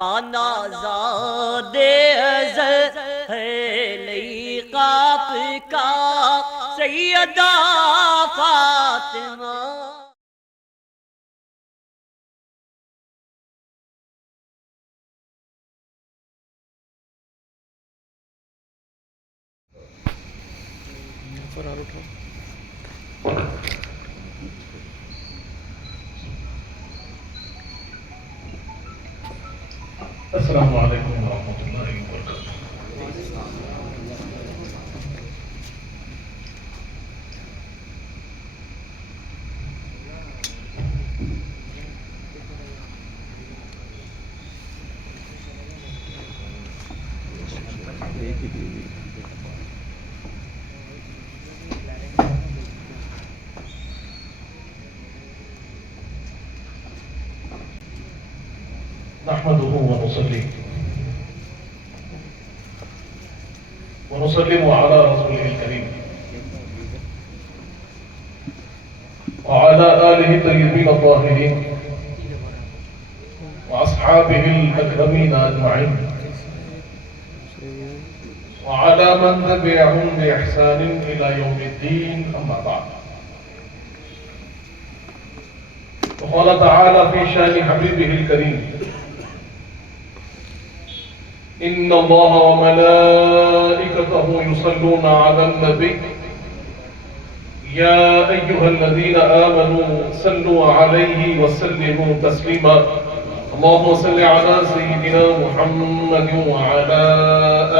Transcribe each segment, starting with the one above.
آزاد ازل ہے لئی قاف کا سیدہ فاطمہ السلام علیکم ورحمۃ اللہ وبرکاتہ۔ نحمده ونسلم على رسوله الكريم وعلى آله الطيبين الطاهرين وأصحابه الأكرمين أجمعين وعلى من تبعهم بإحسان إلى يوم الدين، أما بعد. وقال تعالى في شأن حبيبه الكريم: إن الله وملائكته يصلون على النبي يا أيها الذين آمنوا صلوا عليه وسلموا تسليما. اللهم صل على سيدنا محمد وعلى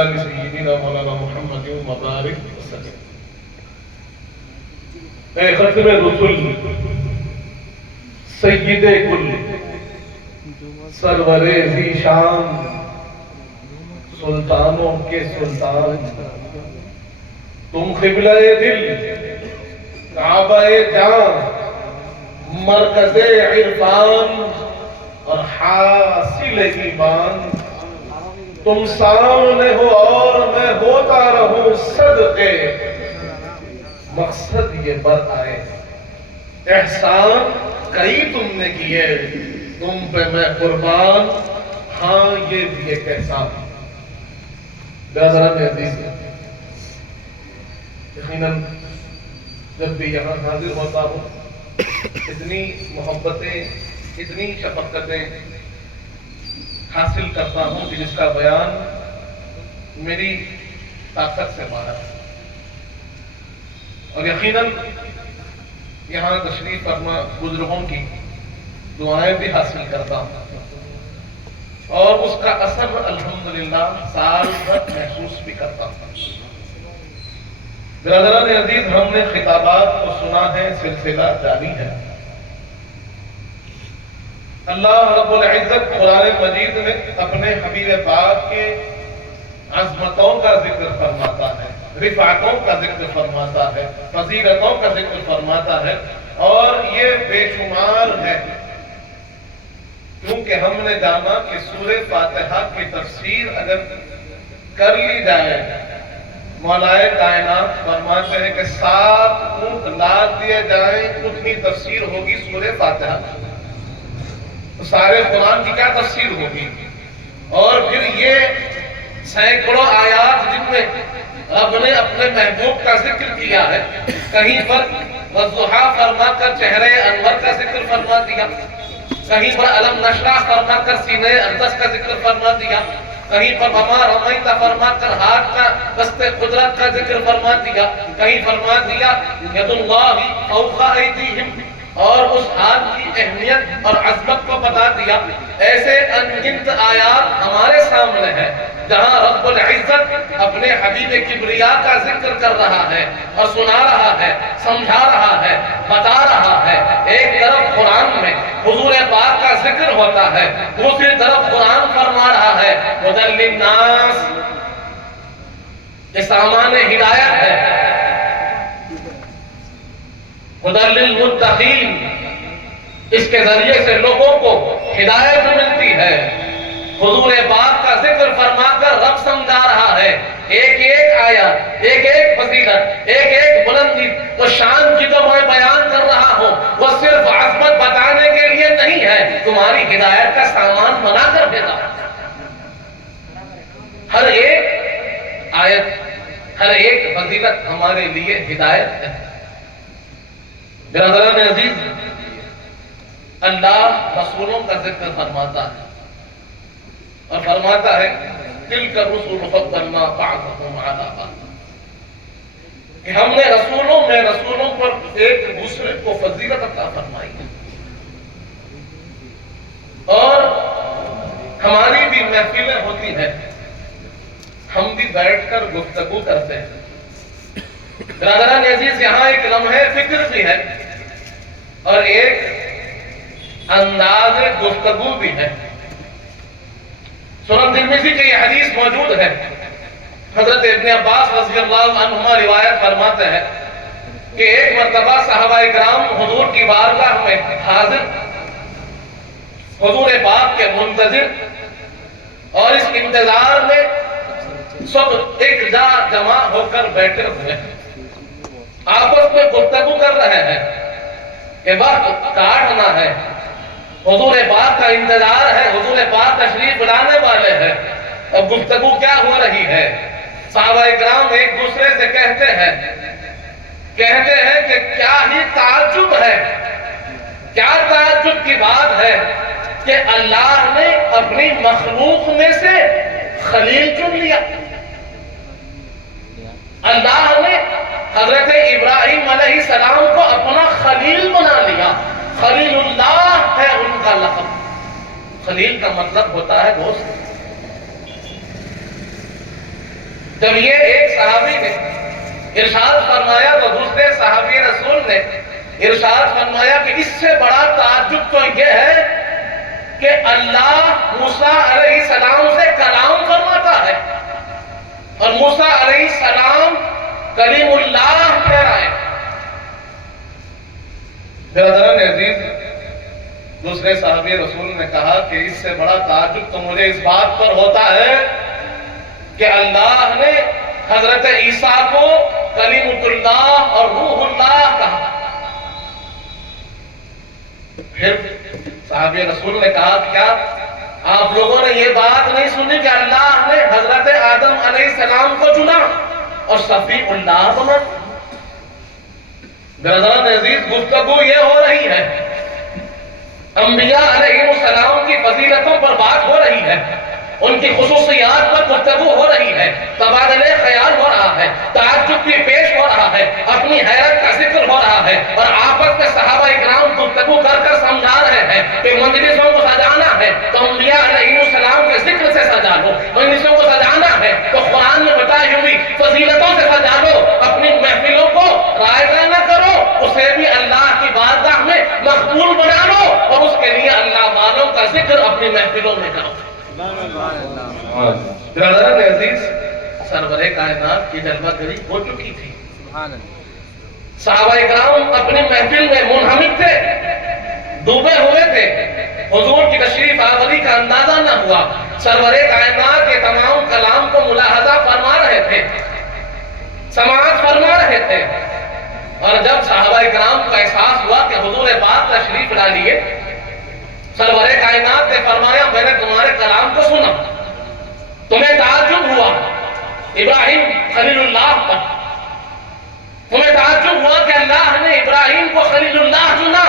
آل سيدنا مولانا محمد وبارك وسلم. اے ختم رسول، سید کل، سرور ذی شان، سلطانوں کے سلطان، تم قبلہ دل، کعبہ جان، مرکز عرفان اور حاصل ایمان. تم سامنے ہو اور میں ہوتا رہوں صدقے، مقصد یہ بر آئے. احسان کئی تم نے کیے، تم پہ میں قربان، ہاں یہ بھی ایک احسان. برادران عزیز، یقیناً جب بھی یہاں حاضر ہوتا ہوں اتنی محبتیں، اتنی شفقتیں حاصل کرتا ہوں کہ جس کا بیان میری طاقت سے باہر ہے. اور یقیناً یہاں تشریف فرما بزرگوں کی دعائیں بھی حاصل کرتا ہوں اور اس کا اثر الحمدللہ سال بھر محسوس بھی کرتا ہوں. برادران عزیز، ہم نے خطابات کو سنا ہے، سلسلہ جاری ہے. اللہ رب العزت قرآن مجید میں اپنے حبیب پاک کے عظمتوں کا ذکر فرماتا ہے، رفعتوں کا ذکر فرماتا ہے، فضیلتوں کا ذکر فرماتا ہے، اور یہ بے شمار ہے. کیونکہ ہم نے جانا کہ سورہ فاتحہ کی تفسیر اگر کر لی جائے، مولائے کائنات فرماتے ہیں کہ 7 اونٹ لاد دیے جائیں اتنی تفسیر ہوگی سورہ فاتحہ. تو سارے قرآن کی کیا تفسیر ہوگی؟ اور پھر یہ سینکڑوں آیات جن میں رب نے اپنے محبوب کا ذکر کیا ہے، کہیں پر والضحیٰ فرما کر چہرے انور کا ذکر فرما دیا، کہیں پر علم نشرح فرما کر سینے اقدس کا ذکر فرما دیا، کہیں پر وما رمیت فرما کر ہاتھ کا دست قدرت کا ذکر فرما دیا، کہیں فرما دیا ید اللہ فوق ایدیہم، اور اس ہاتھ کی اہمیت اور عظمت کو بتا دیا. ایسے انگنت آیات ہمارے سامنے ہیں جہاں رب العزت اپنے حبیب کبریا کا ذکر کر رہا ہے اور سنا رہا ہے، سمجھا رہا ہے، بتا رہا ہے. ایک طرف قرآن میں حضور پاک کا ذکر ہوتا ہے، دوسری طرف قرآن فرما رہا ہے ہدی للناس، یہ سامان ہدایت ہے. ہدی للمتقین، اس کے ذریعے سے لوگوں کو ہدایت ملتی ہے. حضور پاک کا ذکر فرما کر رب سمجھا رہا ہے. ایک ایک آیت، ایک ایک فضیلت، ایک ایک بلندی و شان کی جو میں بیان کر رہا ہوں وہ صرف عظمت بتانے کے لیے نہیں ہے، تمہاری ہدایت کا سامان بنا کر دے رہا ہے. آیت، ہر ایک فضیلت ہمارے لیے ہدایت ہے۔ برادران عزیز، اللہ رسولوں کا ذکر فرماتا ہے اور فرماتا ہے تِلْكَ الرُّسُلُ فَضَّلْنَا بَعْضَهُمْ عَلَىٰ بَعْضٍ، کہ ہم نے رسولوں پر ایک دوسرے کو فضیلت عطا فرمائی ہے۔ اور ہماری بھی محفلیں ہوتی ہیں، ہم بھی بیٹھ کر گفتگو کرتے ہیں۔ برادران عزیز، یہاں ایک لمحہ فکر بھی ہے اور ایک انداز گفتگو بھی ہے۔ سنن ترمذی کی یہ حدیث موجود ہے، حضرت ابن عباس رضی اللہ عنہما روایت فرماتے ہیں کہ ایک مرتبہ صحابہ کرام حضور کی بارگاہ میں حاضر، حضور پاک کے منتظر، اور اس انتظار میں سب ایک جا جمع ہو کر بیٹھے ہوئے ہیں، آپس میں گفتگو کر رہے ہیں کہ وقت کاٹنا ہے، حضور پاک کا انتظار ہے، حضور پاک تشریف لانے والے ہیں۔ اب گفتگو کیا ہو رہی ہے؟ صحابہ کرام ایک دوسرے سے کہتے ہیں کہ کیا ہی تعجب ہے، کیا تعجب کی بات ہے کہ اللہ نے اپنی مخلوق میں سے خلیل چن لیا۔ اللہ نے حضرت ابراہیم علیہ السلام کو اپنا خلیل بنا لیا۔ خلیل اللہ ہے ان کا لقب۔ خلیل کا مطلب ہوتا ہے دوست۔ جب یہ ایک صحابی نے ارشاد فرمایا تو دوسرے صحابی رسول نے ارشاد فرمایا کہ اس سے بڑا تعجب تو یہ ہے کہ اللہ موسیٰ علیہ السلام سے کلام فرماتا ہے اور موسیٰ علیہ السلام کلیم اللہ کہہ رہا ہے۔ برادران عزیز، دوسرے صحابی رسول نے کہا کہ اس سے بڑا تعجب تو مجھے اس بات پر ہوتا ہے کہ اللہ نے حضرت عیسیٰ کو کلیمۃ اللہ اور روح اللہ کہا۔ پھر صحابی رسول نے کہا کہ کیا آپ لوگوں نے یہ بات نہیں سنی کہ اللہ نے حضرت آدم علیہ السلام کو چنا اور صفی اللہ بنا؟ برادران عزیز، گفتگو یہ ہو رہی ہے، انبیاء علیہ السلام کی فضیلتوں پر بات ہو رہی ہے، ان کی خصوصیات پر گفتگو ہو رہی ہے، تبادلہ خیال ہو رہا ہے، تعجب بھی پیش ہو رہا ہے، اپنی حیرت کا ذکر ہو رہا ہے، اور آپس میں صحابہ اکرام گفتگو کر کر سمجھا رہے ہیں کہ مجلسوں کو سجانا ہے تو انبیاء علیہ السلام کے ذکر سے سجا لو، مجلسوں کو سجانا ہے تو قرآن میں بتائی ہوئی فضیلتوں سے سجا لو، اپنی محفلوں کو رائگاں نہ کرو، اسے بھی اللہ کی بارگاہ میں مقبول بنا لو، اور اس کے لیے اللہ والوں کا ذکر اپنی محفلوں میں کرو۔ برادران عزیز، سرور کائنات کی جلوہ گری ہو چکی تھی، صحابہ اکرام اپنی محفل میں منہمک تھے، ڈوبے ہوئے تھے، حضور کی تشریف آوری کا اندازہ نہ ہوا، سرور کائنات کے تمام کلام کو ملاحظہ فرما رہے تھے، سماعت فرما رہے تھے، اور جب صحابہ اکرام کو احساس ہوا کہ حضور پاک تشریف لا لیے، سرور کائنات نے فرمایا میں نے تمہارے کلام کو سنا، تمہیں تعجب ہوا ابراہیم خلیل اللہ پر، تمہیں تعجب ہوا کہ اللہ نے ابراہیم کو خلیل اللہ چنا،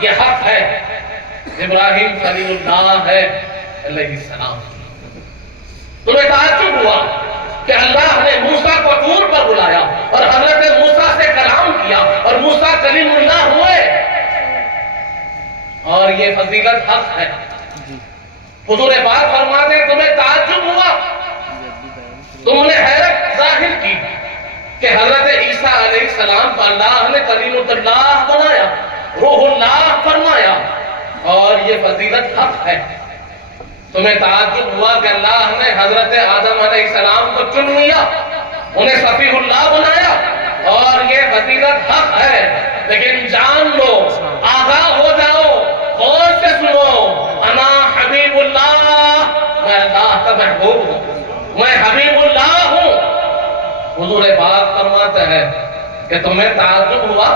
یہ حق ہے، ابراہیم خلیل اللہ ہے علیہ السلام۔ تمہیں تعجب ہوا کہ اللہ نے موسیٰ کو طور پر بلایا اور حضرت موسیٰ سے کلام کیا اور موسیٰ کلیم اللہ ہوئے، اور یہ فضیلت حق ہے۔ حضور پاک فرماتے ہیں تمہیں تعجب ہوا، تم نے حیرت ظاہر کی کہ حضرت عیسیٰ علیہ السلام کو اللہ نے کلیمۃ اللہ بنایا، روح اللہ فرمایا، اور یہ فضیلت حق ہے۔ تمہیں تعجب ہوا کہ اللہ نے حضرت آدم علیہ السلام کو چن لیا، انہیں صفی اللہ بنایا، اور یہ فضیلت حق ہے، لیکن جان لو، آگاہ ہو جاؤ، غور سے سنو، انا حبیب اللہ، میں اللہ کا محبوب ہوں، میں حبیب اللہ ہوں۔ حضور پاک فرماتے ہیں کہ تمہیں تعجب ہوا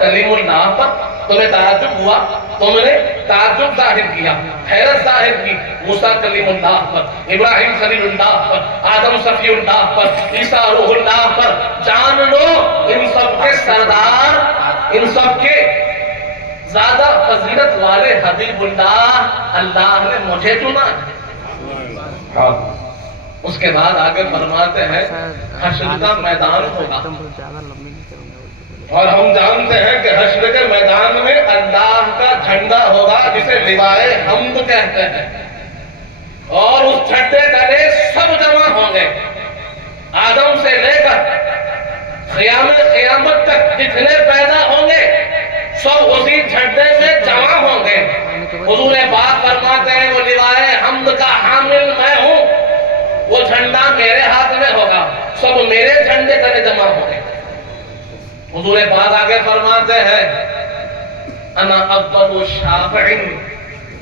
کلیم اللہ پر، تمہیں تعجب ہوا، تم نے تعجب ظاہر کیا، حیرت ظاہر کی موسیٰ کلیم اللہ پر، ابراہیم خلیل اللہ پر، آدم صفی اللہ پر، عیسیٰ روح اللہ پر، جان لو ان سب کے سردار، ان سب کے زیادہ فضیلت والے حبیب اللہ، اللہ نے مجھے چنا ہے۔ اس کے بعد آگے فرماتے ہیں حشر کا میدان ہوگا، اور ہم جانتے ہیں کہ حشر کے میدان میں اللہ کا جھنڈا ہوگا جسے لوائے حمد کہتے ہیں، اور اس جھنڈے تلے سب جمع ہوں گے، آدم سے لے کر قیامت تک جتنے پیدا ہوں گے سب اسی جھنڈے میں جمع ہوں گے۔ حضور پاک فرماتے ہیں وہ لوائے حمد کا حامل میں ہوں، وہ جھنڈا میرے ہاتھ میں ہوگا، سب میرے جھنڈے تلے جمع ہوں گے۔ حضور پاک آگے فرماتے ہیں انا افضل شافع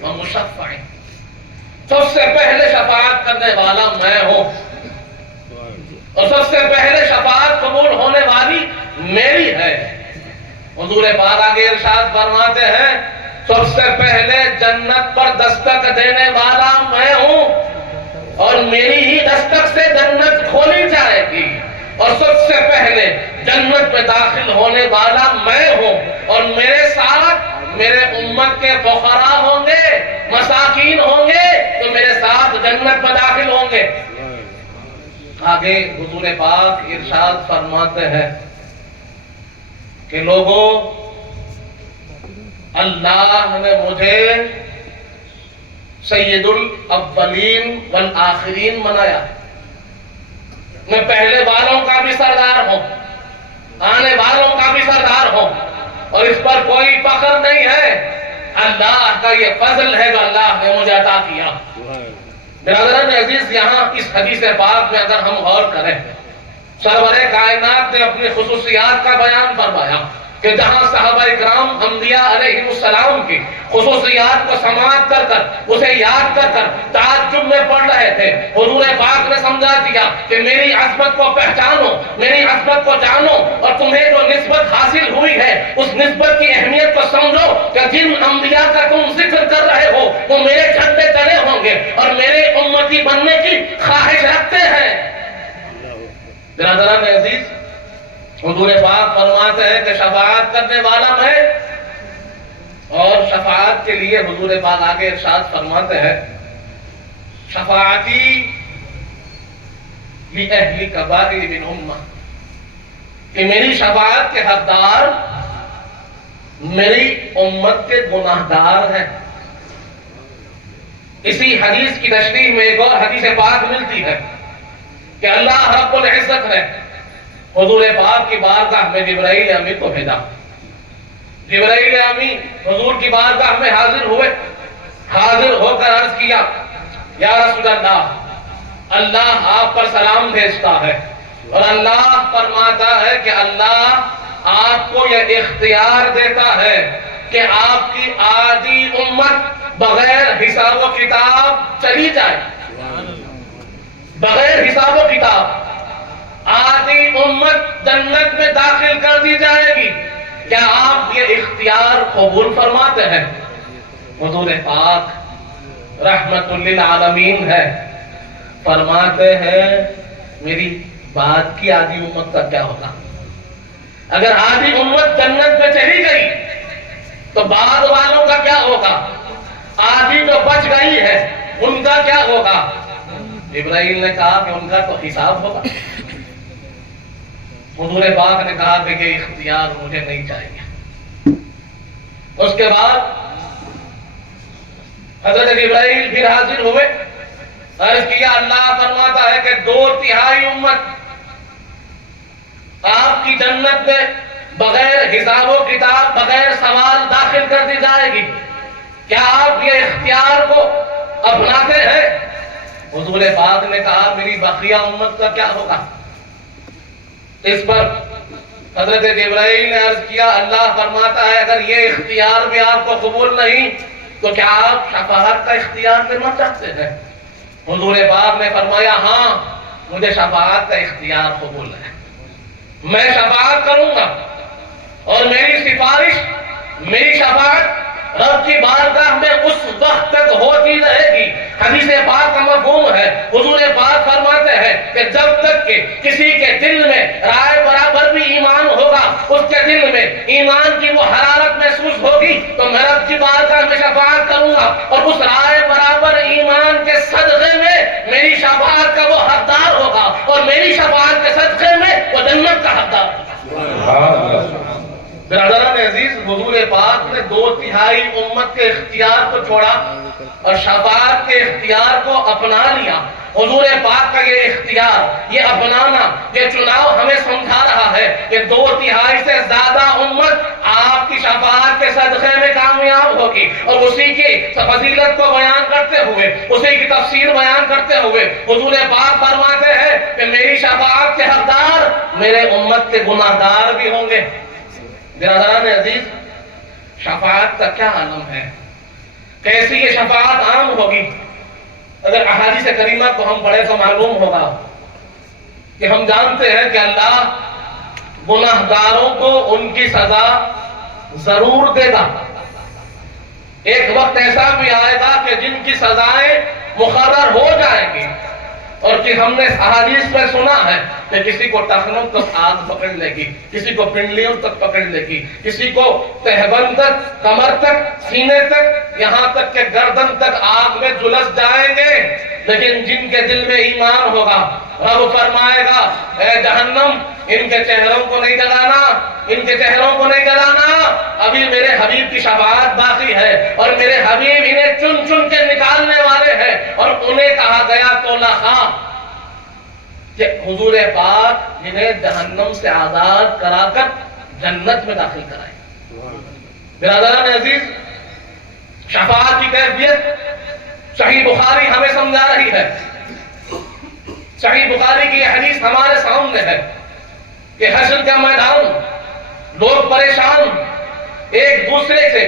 و مشفع، سب سے پہلے شفاعت کرنے والا میں ہوں، اور سب سے پہلے شفاعت قبول ہونے والی میری ہے۔ حضور پاک آگے ارشاد فرماتے ہیں سب سے پہلے جنت پر دستک دینے والا میں ہوں، اور میری ہی دستک سے جنت کھولی جائے گی، اور سب سے پہلے جنت میں داخل ہونے والا میں ہوں، اور میرے ساتھ میرے امت کے فقراء ہوں گے، مساکین ہوں گے تو میرے ساتھ جنت میں داخل ہوں گے۔ آگے حضور پاک ارشاد فرماتے ہیں کہ لوگوں اللہ نے مجھے سید الاولین والآخرین بنایا، میں پہلے والوں کا بھی سردار ہوں، آنے والوں کا بھی سردار ہوں، اور اس پر کوئی فخر نہیں ہے، اللہ کا یہ فضل ہے جو اللہ نے مجھے عطا کیا۔ برادران عزیز، یہاں اس حدیث پاک میں اگر ہم غور کریں، سرور کائنات نے اپنی خصوصیات کا بیان فرمایا کہ جہاں صحابہ اکرام انبیاء علیہ السلام کی خصوصیات کو سماعت کر کر اسے یاد کر کر تعجب میں پڑھ رہے تھے، حضور پاک نے سمجھا دیا کہ میری عظمت کو پہچانو، میری عظمت کو جانو، اور تمہیں جو نسبت حاصل ہوئی ہے اس نسبت کی اہمیت کو سمجھو کہ جن انبیاء کا تم ذکر کر رہے ہو وہ میرے جھنڈے تلے ہوں گے اور میرے امتی بننے کی خواہش رکھتے ہیں۔ برادران عزیز، حضور پاک فرماتے ہیں کہ شفاعت کرنے والا میں، اور شفاعت کے لیے حضور پاک آگے ارشاد فرماتے ہیں شفاعتی لِأَهْلِ كَبَائِرِ مِنْ أُمَّةِ، کہ میری شفاعت کے حقدار میری امت کے گناہگار ہیں۔ اسی حدیث کی تشریح میں ایک اور حدیث پاک ملتی ہے کہ اللہ رب العزت نے حضور پاک کی بارگاہ میں جبرائیل امین کو بھیجا۔ جبرائیل امین حضور کی بارگاہ میں حاضر ہوئے، حاضر ہو کر عرض کیا یا رسول اللہ، اللہ آپ پر سلام بھیجتا ہے، اور اللہ فرماتا ہے کہ اللہ آپ کو یہ اختیار دیتا ہے کہ آپ کی آدھی امت بغیر حساب و کتاب چلی جائے، بغیر حساب و کتاب آدھی امت جنت میں داخل کر دی جائے گی۔ کیا آپ یہ اختیار قبول فرماتے ہیں؟ حضور پاک رحمت للعالمین ہے، فرماتے ہیں میری بعد کی آدھی امت کا کیا ہوگا؟ اگر آدھی امت جنت میں چلی گئی تو بعد والوں کا کیا ہوگا؟ آدھی جو بچ گئی ہے ان کا کیا ہوگا؟ ابراہیل نے کہا کہ ان کا تو حساب ہوگا۔ حضور پاک نے کہا کہ یہ اختیار مجھے نہیں چاہیے۔ اس کے بعد حضرت ابراہیل پھر حاضر ہوئے، عرض کیا اللہ فرماتا ہے کہ 2/3 امت آپ کی جنت میں بغیر حساب و کتاب، بغیر سوال داخل کر دی جائے گی، کیا آپ یہ اختیار کو اپناتے ہیں؟ حضور پاک نے کہا میری بقیہ امت کا کیا ہوگا؟ اس پر حضرت جبرائیل نے عرض کیا اللہ فرماتا ہے اگر یہ اختیار بھی آپ کو قبول نہیں تو کیا آپ شفاعت کا اختیار لینا چاہتے ہیں؟ حضور پاک نے فرمایا ہاں مجھے شفاعت کا اختیار قبول ہے۔ میں شفاعت کروں گا اور میری سفارش، میری شفاعت رب کی بارگاہ میں اس وقت تک ہوتی رہے گی۔ حدیث پاک کا مفہوم ہے، حضور پاک فرماتے ہیں کہ جب تک کہ کسی کے دل میں رائے برابر بھی ایمان ہوگا، اس کے دل میں ایمان کی وہ حرارت محسوس ہوگی، تو میں رب کی بارگاہ میں شفاعت کروں گا اور اس رائے برابر ایمان کے صدقے میں میری شفاعت کا وہ حقدار ہوگا اور میری شفاعت کے صدقے میں وہ جنت کا حقدار ہوگا۔ برادران عزیز، حضور پاک نے 2/3 امت کے اختیار کو چھوڑا اور شفاعت کے اختیار کو اپنا لیا۔ حضور پاک کا یہ اختیار، یہ اپنانا، یہ چناؤ ہمیں سمجھا رہا ہے کہ 2/3 سے زیادہ امت آپ کی شفاعت کے صدقے میں کامیاب ہوگی۔ اور اسی کی فضیلت کو بیان کرتے ہوئے، اسی کی تفسیر بیان کرتے ہوئے حضور پاک فرماتے ہیں کہ میری شفاعت کے حقدار میرے امت کے گناہگار بھی ہوں گے۔ برادران عزیز، شفاعت کا کیا عالم ہے؟ کیسی یہ شفاعت عام ہوگی؟ اگر احادیث کریمہ کو ہم پڑھیں تو معلوم ہوگا کہ ہم جانتے ہیں کہ اللہ گناہگاروں کو ان کی سزا ضرور دے گا۔ ایک وقت ایسا بھی آئے گا کہ جن کی سزائیں مقرر ہو جائیں گی، اور کہ ہم نے احادیث میں سنا ہے کہ کسی کو ٹخنوں تک آگ پکڑ لے گی، کسی کو پنڈلیوں تک پکڑ لے گی، کسی کو تہبند تک، کمر تک، سینے تک، یہاں تک کہ گردن تک آگ میں جلس جائیں گے۔ لیکن جن کے دل میں ایمان ہوگا، رب فرمائے گا اے جہنم، ان کے چہروں کو نہیں جلانا، ان کے چہروں کو نہیں جلانا، ابھی میرے حبیب کی شفاعت باقی ہے اور میرے حبیب انہیں چن چن کے نکالنے والے ہیں۔ اور انہیں کہا گیا تولا خواہ کہ حضور پاک انہیں جہنم سے آزاد کرا کر جنت میں داخل کرائیں۔ برادران عزیز، شفاعت کی کیفیت صحیح بخاری ہمیں سمجھا رہی ہے۔ صحیح بخاری کی یہ حدیث ہمارے سامنے ہے کہ حشر کا میدان، لوگ پریشان، ایک دوسرے سے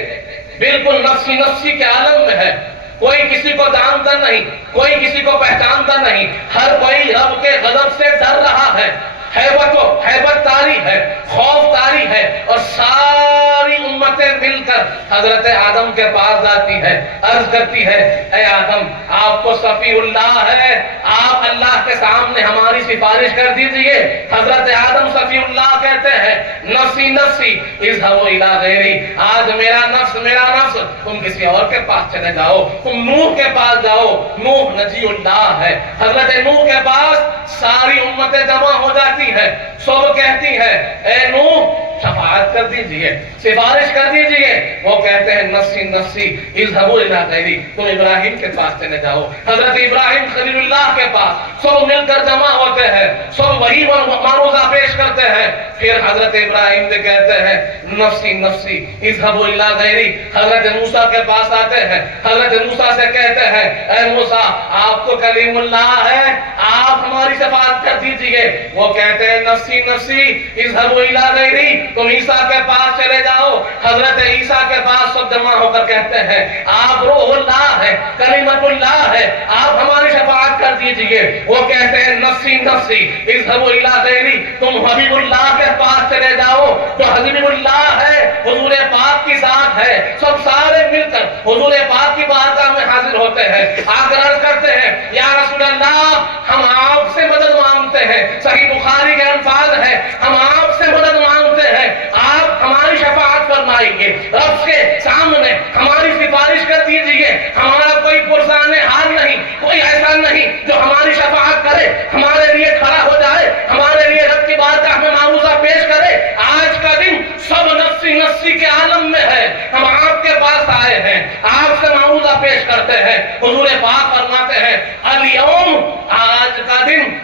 بالکل نفسی نفسی کے عالم میں ہے، کوئی کسی کو جانتا نہیں، کوئی کسی کو پہچانتا نہیں، ہر کوئی رب کے غضب سے ڈر رہا ہے، حیبت طاری ہے، خوف طاری ہے، اور ساری امتیں مل کر حضرت آدم کے پاس جاتی ہے، عرض کرتی ہے اے آدم، آپ کو صفی اللہ ہے، آپ اللہ کے سامنے ہماری سفارش کر دیجئے۔ حضرت آدم صفی اللہ کہتے ہیں نفسی نفسی اذهبوا الی غیری، آج میرا نفس، تم کسی اور کے پاس چلے جاؤ، تم نوح کے پاس جاؤ، نوح نجی اللہ ہے۔ حضرت نوح کے پاس ساری امتیں جمع ہو جاتی ہے، سب کہتی ہے اے نوح شفاعت کر دیجئے، سفارش کر دیجئے۔ وہ کہتے ہیں نفسی نفسی اذهبوا الی غیری، تم ابراہیم کے پاس چلے جاؤ، حضرت ابراہیم خلیل اللہ کے پاس، سب مل کر جمع ہوتے ہیں، سب وہی معروضہ پیش کرتے ہیں۔ پھر حضرت ابراہیم سے کہتے ہیں نفسی نفسی اذهبوا الی غیری، حضرت موسیٰ کے پاس آتے ہیں، حضرت موسیٰ سے کہتے ہیں اے موسیٰ، آپ تو کلیم اللہ ہے، آپ ہماری شفاعت کر دیجئے۔ وہ کہتے ہیں نفسی نفسی اذهبوا الی غیری، تم عیسیٰ کے پاس چلے جاؤ، حضرت عیسیٰ کے پاس سب جمع ہو کر کہتے ہیں آپ روح اللہ ہے، کلمت اللہ ہے، آپ ہماری شفاعت کر دیجئے۔ وہ کہتے ہیں نفسی نفسی اذهبوا الی غیری، تم حبیب اللہ کے پاس چلے جاؤ، جو حبیب اللہ ہے، حضور پاک کی ذات ہے۔ سب سارے مل کر حضور پاک کی بارگاہ میں حاضر ہوتے ہیں، آ کر عرض کرتے ہیں یا رسول اللہ، ہم آپ سے مدد مانگتے ہیں۔ صحیح بخاری کے الفاظ ہے ہم آپ سے مدد مانگتے ہیں، آپ ہماری شفاعت فرمائیے، رب کے سامنے ہماری سفارش کر دیجئے۔ ہمارا کوئی پرسان حال نہیں، کوئی ایسا نہیں جو ہماری شفاعت کرے، ہمارے لیے کھڑا ہو جائے، ہمارے لیے رب کی بارگاہ میں معروضہ پیش کرے۔ آج کا دن سب نفسی نفسی کے عالم میں ہے، ہم آپ کے پاس آئے ہیں، آپ سے معروضہ پیش کرتے ہیں۔ حضور پاک فرماتے ہیں الیوم، آج کا دن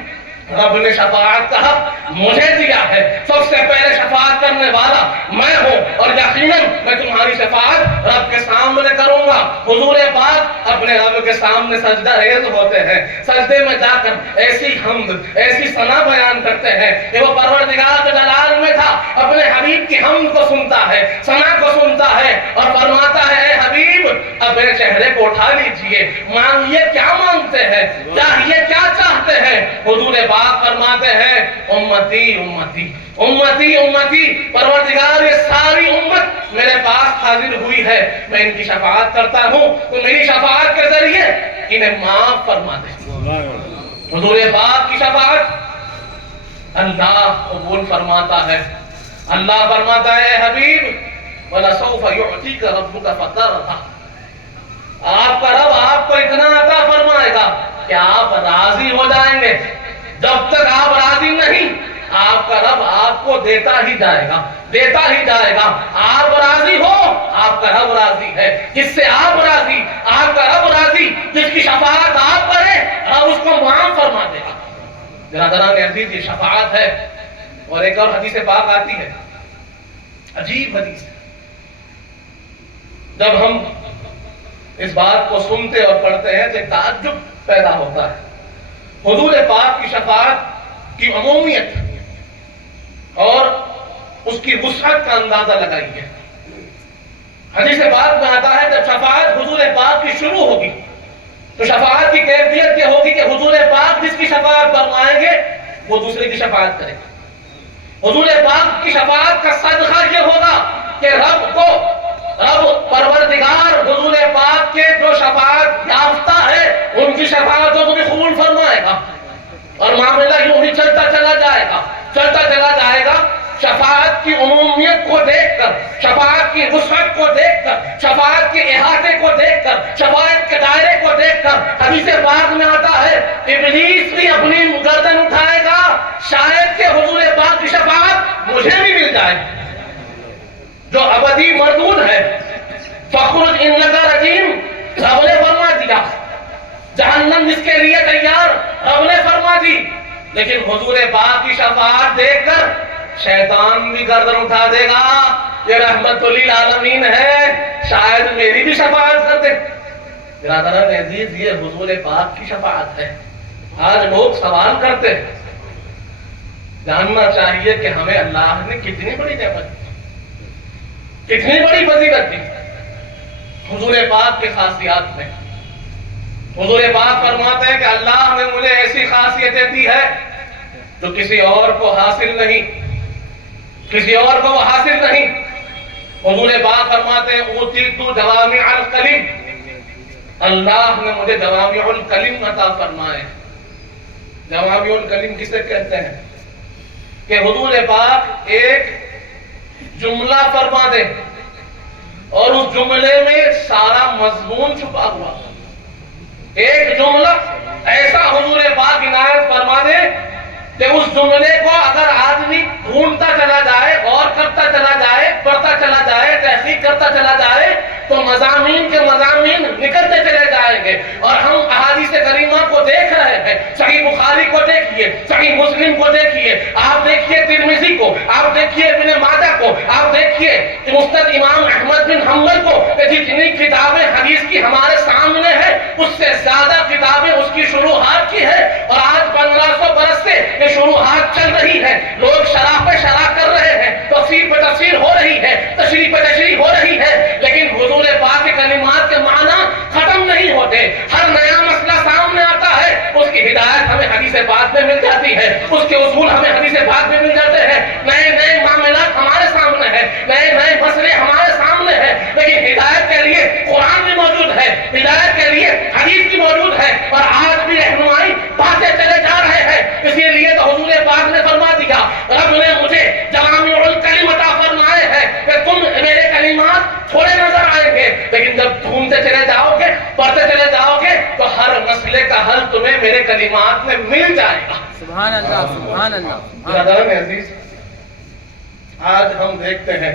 رب نے شفاعت کا حق مجھے دیا ہے، سب سے پہلے شفاعت کرنے والا میں ہوں، اور یقیناً میں تمہاری شفاعت رب کے سامنے کروں گا۔ حضور پاک اپنے رب کے سامنے سجدہ ریز ہوتے ہیں، سجدے میں جا کر ایسی حمد، ایسی ثنا بیان کرتے ہیں کہ وہ پروردگار جو جلال میں تھا اپنے حبیب کی حمد کو سنتا ہے، ثنا کو سنتا ہے، اور فرماتا ہے اے حبیب اپنے چہرے کو اٹھا لیجئے، مانگیے کیا مانگتے ہیں، چاہیے کیا چاہتے کرتے ہیں, حضور پاک فرماتے ہیں امتی امتی امتی امتی, پروردگار یہ ساری امت میرے پاس حاضر ہوئی ہے, میں ان کی شفاعت کرتا ہوں تو میری شفاعت کے ذریعے انہیں معاف فرما دے. حضور پاک کی شفاعت اللہ قبول فرماتا ہے. اللہ فرماتا ہے حبیب وَلَسَوْفَ يُعْتِيكَ رَبُّكَ فَتَرْضَىٰ, آپ کا رب آپ کو اتنا عطا فرمائے گا کہ آپ راضی ہو جائیں گے. جب تک آپ راضی نہیں, آپ کا رب آپ کو دیتا ہی جائے گا, دیتا ہی جائے گا. آپ راضی ہو, آپ کا رب راضی ہے. جس سے آپ راضی, آپ کا رب راضی, جس کی شفاعت آپ کریں رب اس کو معاف فرما دے گا. برادران عزیز, یہ شفاعت ہے. اور ایک اور حدیث پاک آتی ہے, عجیب حدیث ہے. جب ہم اس بات کو سنتے اور پڑھتے ہیں تو تعجب پیدا ہوتا ہے. حضور پاک کی شفاعت کی عمومیت اور اس کی وسعت کا اندازہ لگائیے. حدیث پاک میں آتا ہے جب شفاعت حضور پاک کی شروع ہوگی تو شفاعت کی کیفیت یہ ہوگی کہ حضور پاک جس کی شفاعت فرمائیں گے وہ دوسرے کی شفاعت کرے گا. حضور پاک کی شفاعت کا صدقہ یہ ہوگا کہ رب پروردگار حضور پاک کے جو شفاعت یافتہ ہے ان کی شفاعتوں کو بھی قبول فرمائے گا. اور معاملہ یوں ہی چلتا چلا جائے گا, چلتا چلا جائے گا. شفاعت کی عمومیت کو دیکھ کر, شفاعت کی وسعت کو دیکھ کر, شفاعت کے احاطے کو دیکھ کر, شفاعت کے دائرے کو دیکھ کر حدیث پاک میں آتا ہے ابلیس بھی اپنی گردن اٹھائے گا شاید کہ حضور پاک کی شفاعت مجھے بھی مل جائے, جو ابدی مردود ہے. فخرج انک رجیم, رب نے فرما دیا. جہنم جس کے لیے تیار, رب نے فرما دی. لیکن حضور پاک کی شفاعت دیکھ کر شیطان بھی گردن اٹھا دے گا, یہ رحمت للعالمین ہے, شاید میری بھی شفاعت کر دے. برادران عزیز, یہ حضور پاک کی شفاعت ہے. آج لوگ سوال کرتے ہیں, جاننا چاہیے کہ ہمیں اللہ نے کتنی بڑی نعمت, کتنی بڑی فضیلت دی. حضور پاک کی خاصیات میں حضور پاک فرماتے ہیں کہ اللہ نے مجھے ایسی خاصیتیں دی ہے جو کسی اور کو حاصل نہیں, کسی اور کو وہ حاصل نہیں. حضور پاک فرماتے ہیں اوتیت جوامع الکلم, اللہ نے مجھے جوامع الکلم عطا فرمائے. جوامع الکلم کسے کہتے ہیں کہ حضور پاک ایک جملہ فرما دے اور اس جملے میں سارا مضمون چھپا ہوا. ایک جملہ ایسا حضور پاک عنایت فرما دے کہ اس جملے کو اگر آدمی ڈھونڈتا چلا جائے, غور کرتا چلا جائے, پڑھتا چلا جائے, تحقیق کرتا چلا جائے تو مضامین کے مضامین نکلتے چلے جائیں گے. اور ہم احادیث کریمہ کو دیکھ رہے ہیں, صحیح بخاری کو دیکھیے, صحیح مسلم کو دیکھیے, آپ دیکھیے ترمذی کو, آپ دیکھیے ابن ماجہ کو, آپ دیکھیے مسند امام احمد بن حنبل کو, کہ جتنی کتابیں حدیث کی ہمارے سامنے ہیں اس سے زیادہ کتابیں اس کی شروحات کی ہے. اور آج 1500 برس سے یہ شروحات چل رہی ہے, لوگ شرح پہ شرح کر رہے ہیں, تفسیر پہ تفسیر ہو رہی ہے, تشریح پہ تشریح ہو رہی ہے, لیکن حضور پاک کے کلمات کے معنی ختم نہیں ہوتے. ہر نیا مسئلہ سامنے آتا ہے, اس کی ہدایت ہمیں حدیث پاک میں مل جاتی ہے, اس کے اصول ہمیں حدیث پاک میں مل جاتے ہیں. نئے نئے معاملات ہمارے سامنے ہیں, نئے نئے مسئلے ہمارے سامنے ہیں, لیکن ہدایت کے لیے قرآن بھی موجود ہے, ہدایت کے لیے حدیث بھی موجود ہے, اور آج بھی رہنمائی پاتے چلے جا رہے ہیں. اسی لیے تو حضور پاک نے فرما دیا, رب نے مجھے جوامع الکلم عطا فرمائے ہیں کہ تم میرے کلمات تھوڑے نظر آئیں گے, لیکن جب ڈھونڈتے چلے جاؤ گے, پڑھتے چلے جاؤ گے تو ہر مسئلے کا حل تمہیں میرے کلمات میں مل جائے گا. سبحان اللہ, سبحان اللہ. برادران عزیز, آج ہم دیکھتے ہیں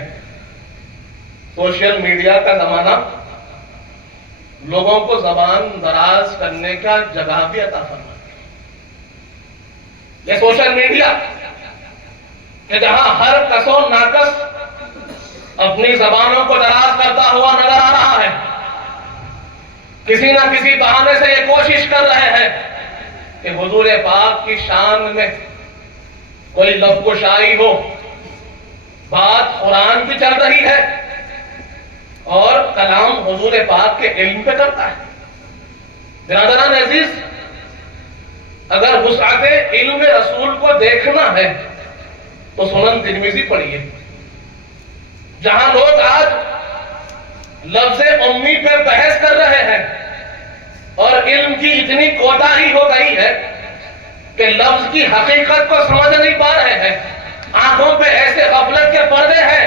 سوشل میڈیا کا زمانہ لوگوں کو زبان دراز کرنے کا جگہ بھی عطا فرماتا ہے. یہ سوشل میڈیا کہ جہاں ہر کس و ناکس اپنی زبانوں کو دراز کرتا ہوا نظر آ رہا ہے, کسی نہ کسی بہانے سے یہ کوشش کر رہے ہیں کہ حضور پاک کی شان میں کوئی لب گشائی ہو. بات قرآن کی چل رہی ہے اور کلام حضور پاک کے علم پہ کرتا ہے. برادران عزیز, اگر وسعت علم رسول کو دیکھنا ہے تو سنن ترمذی پڑھیے، جہاں لوگ آج لفظ امی پہ بحث کر رہے ہیں اور علم کی اتنی کوتاہی ہو گئی ہے کہ لفظ کی حقیقت کو سمجھ نہیں پا رہے ہیں، آنکھوں پہ ایسے غفلت کے پردے ہیں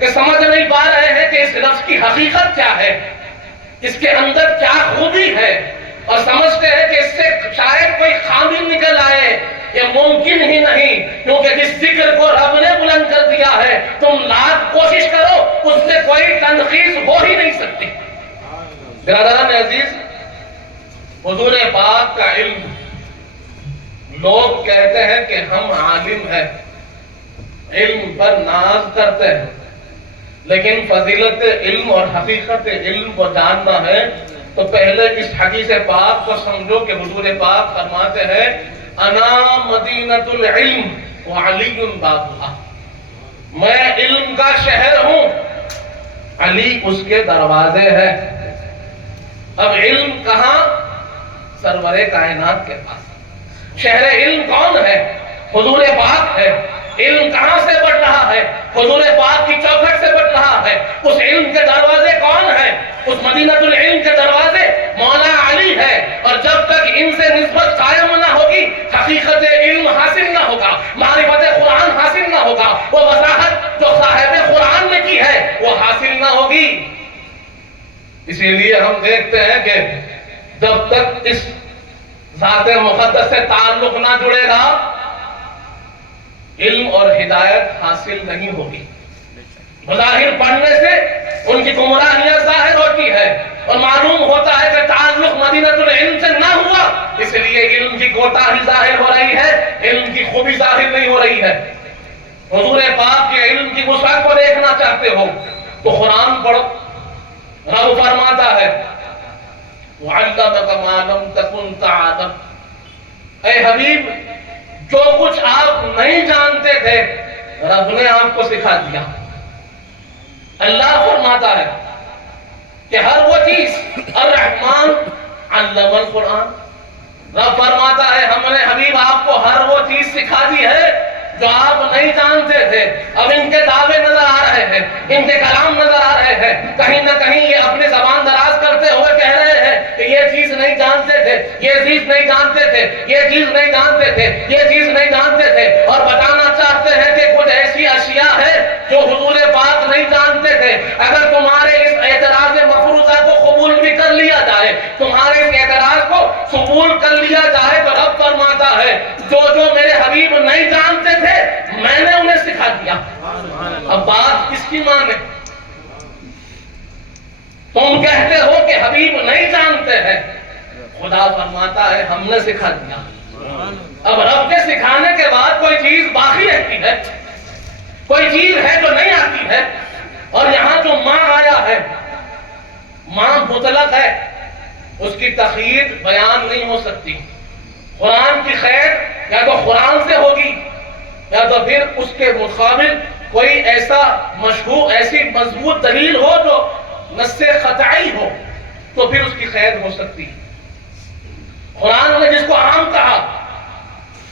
کہ سمجھ نہیں پا رہے ہیں کہ اس لفظ کی حقیقت کیا ہے، اس کے اندر کیا خوبی ہے، اور سمجھتے ہیں کہ اس سے شاید کوئی خامی نکل آئے، یہ ممکن ہی نہیں، کیونکہ جس ذکر کو رب نے بلند کر دیا ہے تم لاکھ کوشش کرو اس سے کوئی تنقیص ہو ہی نہیں سکتی۔ برادران عزیز، حضور پاک کا علم، لوگ کہتے ہیں کہ ہم عالم ہیں، علم پر ناز کرتے ہیں، لیکن فضیلت علم اور حقیقت علم کو جاننا ہے تو پہلے اس حدیث پاک کو سمجھو کہ حضور پاک فرماتے ہیں انا مدینۃ العلم وعلی بابھا، میں علم کا شہر ہوں، علی اس کے دروازے ہیں۔ اب علم کہاں؟ سرور کائنات کے پاس۔ شہر علم کون ہے؟ حضور پاک ہے۔ علم کہاں سے بڑھ رہا ہے؟ حضور پاک کی چوکھٹ سے بڑھ رہا ہے۔ اس علم کے دروازے کون ہیں؟ اس مدینۃ العلم کے دروازے مولا علی ہے، اور جب تک ان سے نسبت قائم نہ ہوگی حقیقت علم حاصل نہ ہوگا، معرفت قرآن حاصل نہ ہوگا، وہ وضاحت جو صاحب قرآن نے کی ہے وہ حاصل نہ ہوگی۔ اسی لیے ہم دیکھتے ہیں کہ جب تک اس ذات مقدس سے تعلق نہ جڑے گا علم اور ہدایت حاصل نہیں ہوگی۔ بظاہر پڑھنے سے ان کی گمراہیاں ظاہر ہوتی ہے اور معلوم ہوتا ہے کہ تعلق مدینۃ العلم سے نہ ہوا، اس لیے علم کی کوتاہی ظاہر ہو رہی ہے، علم کی خوبی ظاہر نہیں ہو رہی ہے۔ حضور پاک کے علم کی وسعت کو دیکھنا چاہتے ہو تو قرآن پڑھو۔ رب فرماتا ہے وَعَلَّمَكَ مَا لَمْ تَكُنْ تَعْلَمُ، اے حبیب جو کچھ آپ نہیں جانتے تھے رب نے آپ کو سکھا دیا۔ اللہ فرماتا ہے کہ ہر وہ چیز، الرحمن علم القرآن، رب فرماتا ہے ہم نے حبیب آپ کو ہر وہ چیز سکھا دی ہے جو آپ نہیں جانتے تھے۔ اب ان کے دعوے نظر آ رہے ہیں، ان کے کلام نظر آ رہے ہیں، کہیں نہ کہیں یہ اپنی زبان دراز کرتے ہوئے کہہ رہے ہیں کہ یہ چیز نہیں جانتے تھے، یہ چیز نہیں جانتے تھے، یہ چیز نہیں جانتے تھے، یہ چیز نہیں جانتے تھے، اور بتانا چاہتے ہیں کہ کچھ ایسی اشیاء ہے جو حضور پاک نہیں جانتے تھے۔ اگر تمہارے اس اعتراض مفروضہ کو قبول بھی کر لیا جائے، تمہارے اس اعتراض کو قبول کر لیا جائے تو رب فرماتا ہے جو میرے حبیب نہیں جانتے تھے میں نے انہیں سکھا دیا۔ اب بات کس کی مانے؟ تم کہتے ہو کہ حبیب نہیں جانتے ہیں، خدا فرماتا ہے ہم نے سکھا دیا۔ اب رب کے سکھانے کے بعد کوئی چیز باقی رہتی ہے، کوئی چیز ہے جو نہیں آتی ہے، اور یہاں جو ماں آیا ہے ماں مطلق ہے، اس کی تخییر بیان نہیں ہو سکتی۔ قرآن کی خیر یا تو قرآن سے ہوگی یا تو پھر اس کے مقابل کوئی ایسا مشہور ایسی مضبوط دلیل ہو جو نص قطعی ہو تو پھر اس کی خیر ہو سکتی۔ قرآن نے جس کو عام کہا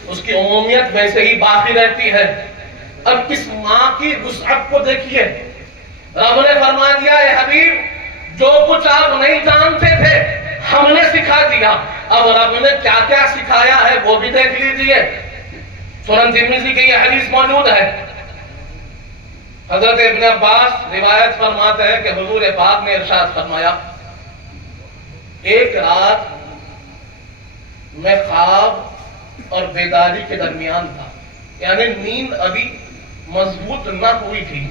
اس کی عمومیت ویسے ہی باقی رہتی ہے۔ اب اس ماں کی وسعت کو دیکھیے، رب نے فرما دیا اے حبیب جو کچھ آپ نہیں جانتے تھے ہم نے سکھا دیا۔ اب رب نے کیا کیا سکھایا ہے وہ بھی دیکھ لیجئے۔ سنن ترمذی کی یہ حدیث موجود ہے، حضرت ابن عباس روایت فرماتے ہیں کہ حضور پاک نے ارشاد فرمایا ایک رات میں خواب اور بیداری کے درمیان تھا، یعنی نیند ابھی مضبوط نہ ہوئی تھی۔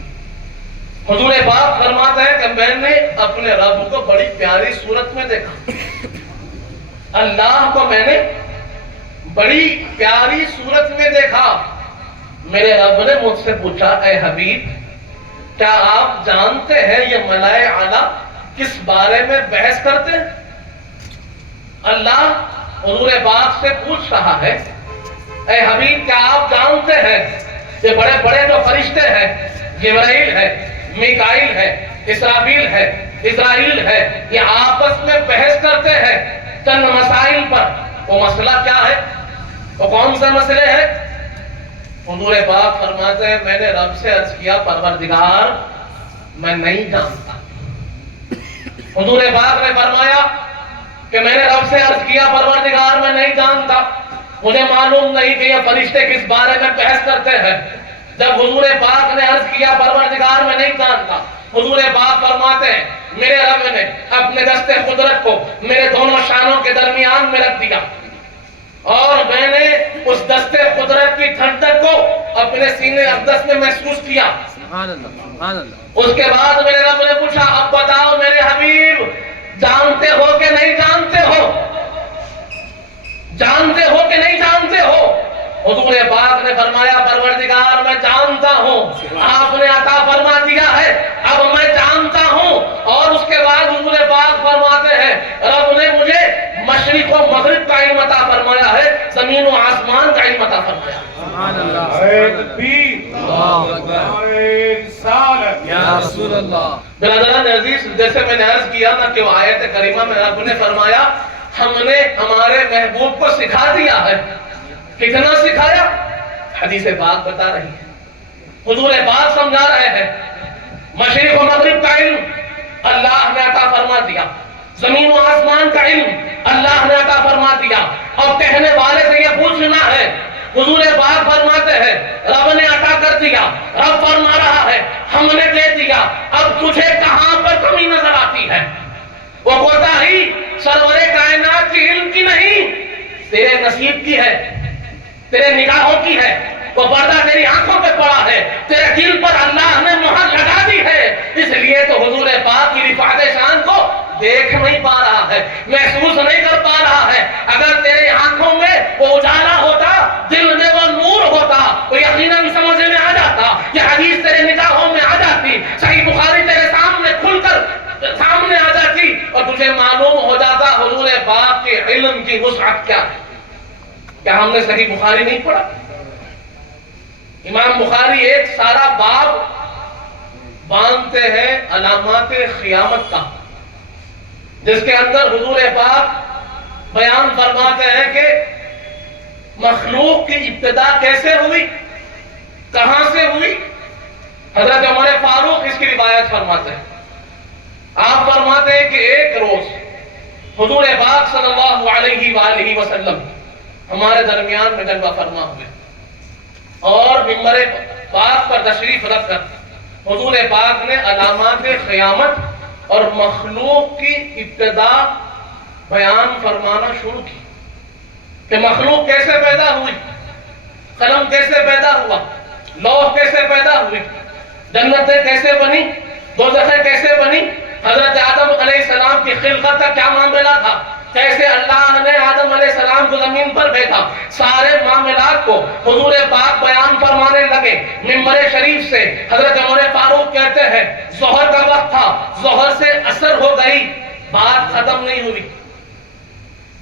حضور پاک فرماتے ہیں کہ میں نے اپنے رب کو بڑی پیاری صورت میں دیکھا، اللہ کو میں نے بڑی پیاری صورت میں دیکھا۔ میرے رب نے مجھ سے پوچھا اے حبیب کیا آپ جانتے ہیں یہ ملائے اعلیٰ کس بارے میں بحث کرتے ہیں؟ اللہ حضور پاک سے پوچھ رہا ہے اے حبیب کیا آپ جانتے ہیں یہ بڑے بڑے جو فرشتے ہیں، جبرائیل ہے، میکائیل ہے، اسرافیل ہے، اسرائیل ہے، یہ آپس میں بحث کرتے ہیں چند مسائل پر، وہ مسئلہ کیا ہے؟ وہ کون سا مسئلے ہے؟ حضور پاک فرماتے ہیں میں نے رب سے عرض کیا پروردگار میں نہیں جانتا. حضور پاک نے فرمایا کہ میں نے رب سے عرض کیا پروردگار میں نہیں جانتا، مجھے معلوم نہیں کہ یہ فرشتے کس بارے میں بحث کرتے ہیں. جب حضور پاک نے عرض کیا پروردگار میں نہیں جانتا، حضور پاک فرماتے ہیں میرے رب نے اپنے دست قدرت کو میرے دونوں شانوں کے درمیان میں رکھ دیا اور میں نے اس دست قدرت کی ٹھنڈک کو اپنے سینے اقدس میں محسوس کیا. سبحان اللہ سبحان اللہ. اس کے بعد میرے رب نے پوچھا اب بتاؤ میرے حبیب جانتے ہو کہ نہیں جانتے ہو؟ جانتے ہو کہ نہیں جانتے ہو؟ حضور پاک نے فرمایا پروردگار میں جانتا ہوں، آپ نے عطا فرما دیا ہے، اب میں جانتا ہوں. اور اس کے بعد حضور پاک فرماتے ہیں رب نے مجھے مشرق و مغرب کا علم عطا فرمایا ہے، زمین و آسمان کا علم عطا فرمایا. سبحان اللہ یا رسول اللہ. برادران عزیز جیسے میں نے عرض کیا نا کہ وہ آیت کریمہ میں رب نے فرمایا ہم نے ہمارے محبوب کو سکھا دیا ہے. کتنا سکھایا؟ حدیث پاک بتا رہی ہے، حضور پاک سمجھا رہے ہیں. مشرق و مغرب کا علم اللہ نے عطا فرما دیا، زمین و آسمان کا علم اللہ نے عطا فرما دیا. اور کہنے والے سے یہ پوچھنا ہے، حضور پاک فرماتے ہیں رب نے عطا کر دیا، رب فرما رہا ہے ہم نے دے دیا، اب تجھے کہاں پر کمی نظر آتی ہے؟ وہ کوتاہی سرور کائنات کی علم کی نہیں، تیرے نصیب کی ہے، تیرے نگاہوں کی ہے. وہ پردہ تیری آنکھوں پہ پڑا ہے، تیرے دل پر اللہ نے مہر لگا دی ہے. اس لیے تو حضور پاک کی رفعت شان کو دیکھ نہیں پا رہا ہے، محسوس نہیں کر پا رہا ہے. اگر تیرے آنکھوں میں وہ اجالا ہوتا، دل میں وہ نور ہوتا، وہ یقیناً سمجھ میں آ جاتا، یہ حدیث تیرے نگاہوں میں آ جاتی، صحیح بخاری تیرے سامنے کھل کر سامنے آ جاتی اور تجھے معلوم ہو جاتا حضور پاک کے علم کی وسعت کیا ہے. کیا ہم نے صحیح بخاری نہیں پڑھا؟ امام بخاری ایک سارا باب باندھتے ہیں علامات قیامت کا، جس کے اندر حضور پاک بیان فرماتے ہیں کہ مخلوق کی ابتدا کیسے ہوئی، کہاں سے ہوئی. حضرت عمر فاروق اس کی روایت فرماتے ہیں. آپ فرماتے ہیں کہ ایک روز حضور پاک صلی اللہ علیہ وآلہ وسلم ہمارے درمیان میں جلوہ فرما ہوئے اور منبر پاک پر تشریف رکھ کر حضور پاک نے علامات قیامت اور مخلوق کی ابتدا بیان فرمانا شروع کی کہ مخلوق کیسے پیدا ہوئی، قلم کیسے پیدا ہوا، لوح کیسے پیدا ہوئی، جنتیں کیسے بنی، دوزخیں کیسے بنی، حضرت آدم علیہ السلام کی خلقت کا کیا معاملہ تھا، کیسے اللہ نے آدم علیہ السلام کو زمین پر بھیجا. سارے معاملات کو حضور پاک بیان فرمانے لگے منبر شریف سے. حضرت عمر فاروق کہتے ہیں ظہر کا وقت تھا، ظہر سے عصر ہو گئی، بات ختم نہیں ہوئی.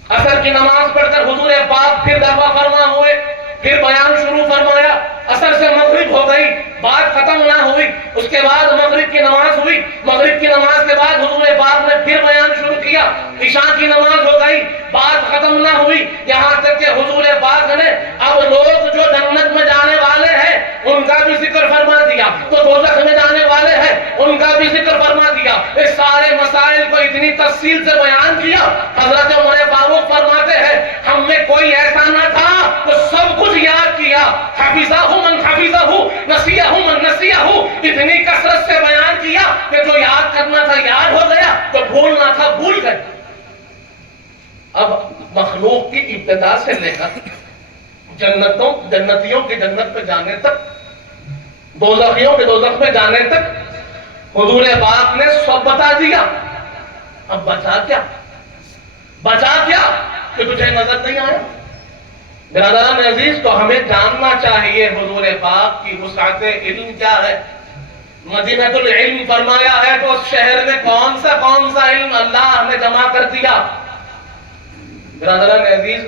عصر کی نماز پڑھ کر حضور پاک پھر دعویٰ فرما ہوئے، پھر بیان شروع فرمایا. عصر سے مغرب ہو گئی، بات ختم نہ ہوئی. اس کے بعد مغرب کی نماز ہوئی، مغرب کی نماز کے بعد حضور پاک نے پھر بیان شروع کیا. عشاء کی نماز ہو گئی، بات ختم نہ ہوئی، یہاں تک کہ حضور پاک نے اب لوگ جو جنت میں جانے والے ہیں ان کا بھی ذکر فرما دیا، تو دوزخ میں جانے والے ہیں ان کا بھی ذکر فرما دیا. اس سارے مسائل کو اتنی تفصیل سے بیان کیا. حضرت عمر فاروق فرماتے ہیں ہم میں کوئی ایسا نہ تھا تو سب کچھ یاد کیا. حفظہ من حفظہ، نسیہ من نسیہ، اتنی کثرت سے بیان کیا کہ جو یاد کرنا تھا یاد ہو گیا، جو بھولنا تھا بھول گئے. اب مخلوق کی ابتدا سے لے کر جنتیوں کے جنت پہ جانے تک، دوزخیوں کے دوزخ میں جانے تک حضور پاک نے سب بتا دیا. اب بچا کیا؟ بچا کیا کہ تجھے نظر نہیں آیا؟ برادران عزیز تو ہمیں جاننا چاہیے حضور پاک کی وسعت علم کیا ہے. مدینۃ العلم فرمایا ہے تو اس شہر میں کون سا علم اللہ نے جمع کر دیا. برادران عزیز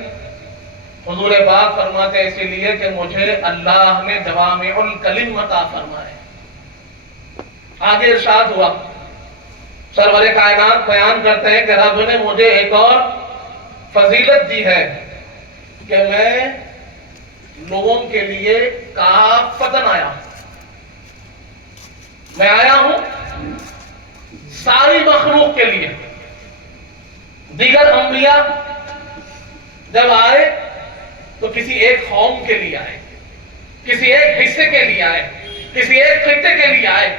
حضور پاک فرماتے ہیں اسی لیے کہ مجھے اللہ نے جوامع الکلم عطا فرمائے. آگے ارشاد ہوا، سرور کائنات بیان کرتے ہیں کہ رب نے مجھے ایک اور فضیلت دی ہے کہ میں لوگوں کے لیے کافتن آیا ہوں، میں آیا ہوں ساری مخلوق کے لیے۔ دیگر انبیاء جب آئے تو کسی ایک قوم کے لیے آئے، کسی ایک حصے کے لیے آئے، کسی ایک خطے کے لیے آئے،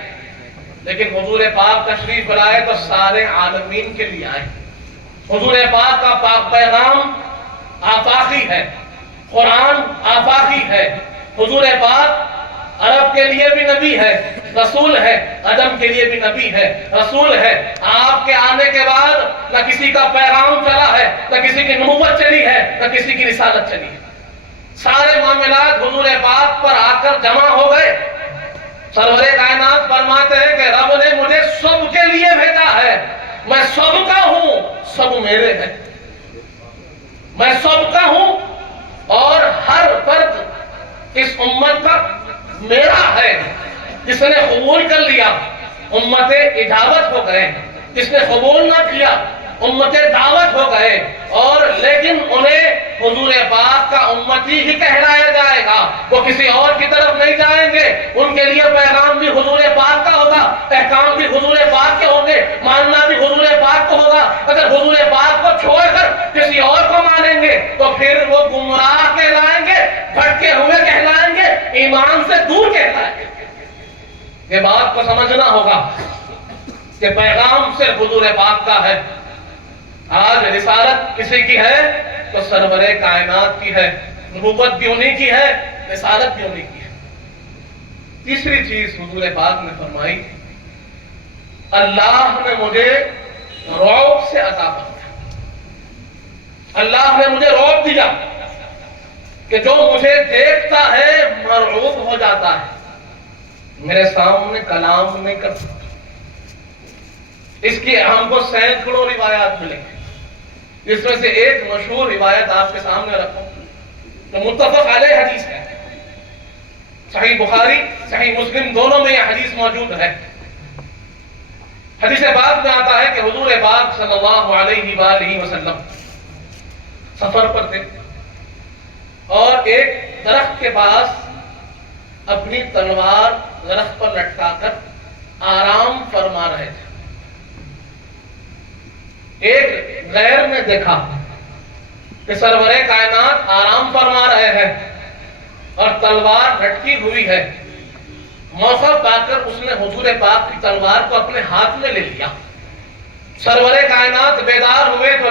لیکن حضور پاک تشریف لائے تو سارے عالمین کے لیے آئے۔ حضور پاک کا پاک پیغام آفاقی ہے، قرآن آفاقی ہے۔ حضور پاک عرب کے لیے بھی نبی ہے، رسول ہے، عجم کے لیے بھی نبی ہے، رسول ہے۔ آپ کے آنے کے بعد نہ کسی کا پیغام چلا ہے، نہ کسی کی نبوت چلی ہے، نہ کسی کی رسالت چلی ہے۔ سارے معاملات حضور پاک پر آ کر جمع ہو گئے۔ سرور کائنات فرماتے ہیں کہ رب نے مجھے سب کے لیے بھیجا ہے، میں سب کا ہوں، سب میرے ہیں، میں سب کا ہوں اور ہر فرد اس امت کا میرا ہے۔ جس نے قبول کر لیا امت اجابت ہو گئے، جس نے قبول نہ کیا امت دعوت ہو گئے، اور لیکن انہیں حضور پاک کا امتی ہی کہلایا جائے گا، وہ کسی اور کی طرف نہیں جائیں گے۔ ان کے لیے پیغام بھی حضور پاک کا ہوگا، احکام بھی حضور پاک کے ہوں گے، ماننا بھی حضور پاک کو ہوگا۔ اگر حضور پاک کو چھوڑ کر کسی اور کو مانیں گے تو پھر وہ گمراہ کہلائیں گے، بھٹکے ہوئے کہلائیں گے، ایمان سے دور کہلائیں گے۔ یہ بات کو سمجھنا ہوگا کہ پیغام صرف حضور پاک کا ہے۔ آج رسالت کسی کی ہے تو سرور کائنات کی ہے، نبوت بھی انہی کی ہے، رسالت بھی انہی کی ہے۔ تیسری چیز حضور پاک نے فرمائی، اللہ نے مجھے رعب سے عطا فرمایا، اللہ نے مجھے رعب دیا کہ جو مجھے دیکھتا ہے مرعوب ہو جاتا ہے، میرے سامنے کلام نہیں کر سکتا۔ اس کی ہم کو سینکڑوں روایات ملیں گے، جس میں سے ایک مشہور روایت آپ کے سامنے رکھوں تو متفق علیہ حدیث ہے، صحیح بخاری صحیح مسلم دونوں میں یہ حدیث موجود ہے۔ حدیث پاک میں آتا ہے کہ حضور پاک صلی اللہ علیہ وآلہ وسلم سفر پر تھے اور ایک درخت کے پاس اپنی تلوار درخت پر لٹکا کر آرام فرما رہے تھے۔ ایک غیر نے دیکھا کہ سرور کائنات آرام فرما رہے ہیں اور تلوار لٹکی ہوئی ہے۔ موقع پا کر اس نے حضور پاک کی تلوار کو اپنے ہاتھ میں لے لیا۔ سرور کائنات بیدار ہوئے تو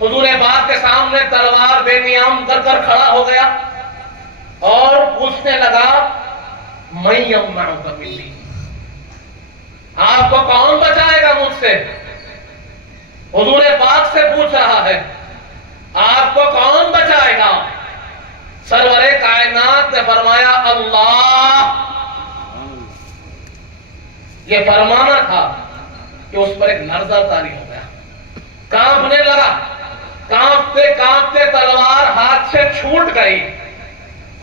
حضور پاک کے سامنے تلوار بے نیام کر کھڑا ہو گیا اور پوچھنے لگا، میں یمنعک منی، آپ کو کون بچائے گا مجھ سے؟ حضور پاک سے پوچھ رہا ہے، آپ کو کون بچائے گا؟ سرور کائنات نے فرمایا، اللہ۔ یہ فرمانا تھا کہ اس پر ایک لرزہ طاری ہو گیا، کانپنے لگا، کانپتے کانپتے تلوار ہاتھ سے چھوٹ گئی۔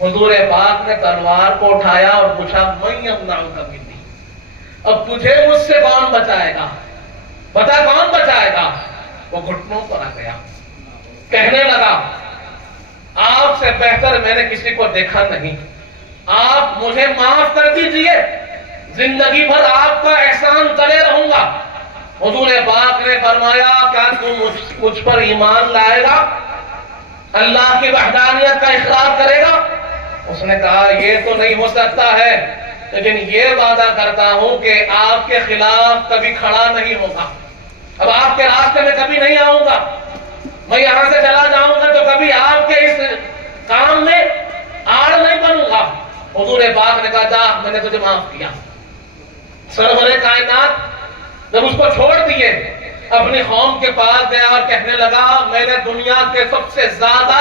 حضور پاک نے تلوار کو اٹھایا اور پوچھا، میں یمنعک منی، اب تجھے مجھ سے کون بچائے گا؟ بتا کون بچائے گا؟ وہ گھٹنوں پر آ گیا، کہنے لگا، آپ سے بہتر میں نے کسی کو دیکھا نہیں، آپ مجھے معاف کر دیجئے، زندگی بھر آپ کا احسان کرے رہوں گا۔ حضور پاک نے فرمایا، کیا تم مجھ پر ایمان لائے گا؟ اللہ کی وحدانیت کا اقرار کرے گا؟ اس نے کہا، یہ تو نہیں ہو سکتا ہے، لیکن یہ وعدہ کرتا ہوں کہ آپ کے خلاف کبھی کھڑا نہیں ہوگا، اب آپ کے راستے میں کبھی نہیں آؤں گا، میں یہاں سے چلا جاؤں گا تو کبھی آپ کے اس کام میں آڑ نہیں بنوں گا۔ حضور پاک نے کہا، جا، میں نے تجھے معاف کیا۔ سرور کائنات جب اس کو چھوڑ دیے، اپنی قوم کے پاس گیا اور کہنے لگا، میں نے دنیا کے سب سے زیادہ